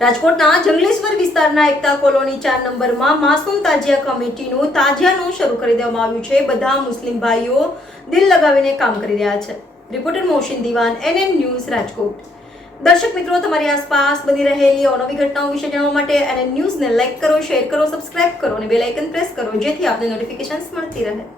રાજકોટના જંગલેશ્વર વિસ્તારના એકતા કોલોની 4 નંબરમાં માસૂમ તાજિયા કમિટીનું તાજિયાનું શરૂ કરી દેવામાં આવ્યું છે। બધા મુસ્લિમ ભાઈઓ દિલ લગાવીને કામ કરી રહ્યા છે। રિપોર્ટર મોશિન દીવાન, NN ન્યૂઝ, રાજકોટ। દર્શક મિત્રો, તમારી આસપાસ બની રહેલી અવનવી ઘટનાઓ વિશે જાણવા માટે NN ન્યૂઝને લાઈક કરો, શેર કરો, સબસ્ક્રાઇબ કરો અને બેલ આઇકન પ્રેસ કરો, જેથી આપને નોટિફિકેશન્સ મળતી રહે।